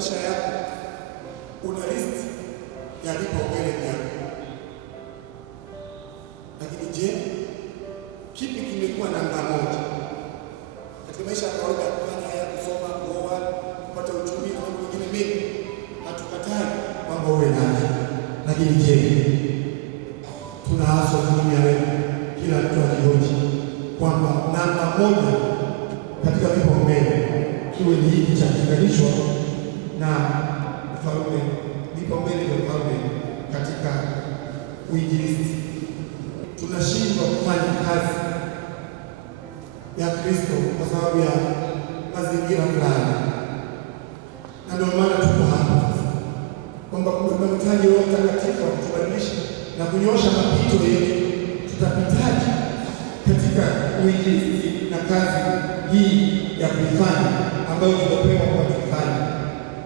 maisha yako una listi ya vipaumbele vyako, lakini je, kipi kimekuwa namba moja katika maisha ya kawaida? Kufanya haya, kusoma, kuoa, kupata uchumi na mambo mengine mengi, hatukatai mambo uwe nayo, lakini je, tunaaswa dunia leo kila mtu akihoji kwamba namba moja katika vipaumbele kiwe ni hiki cha kuunganishwa na ufalme, vipaumbele vya ufalme katika uinjilisti. Tunashindwa kufanya kazi ya Kristo kwa sababu ya mazingira fulani, na ndio maana tuko hapa kwamba tunahitaji Roho Mtakatifu kutubadilisha na kunyoosha mapito yetu. Tutapitaje katika uinjilisti na kazi hii ya kuifanya ambayo tumepewa kwa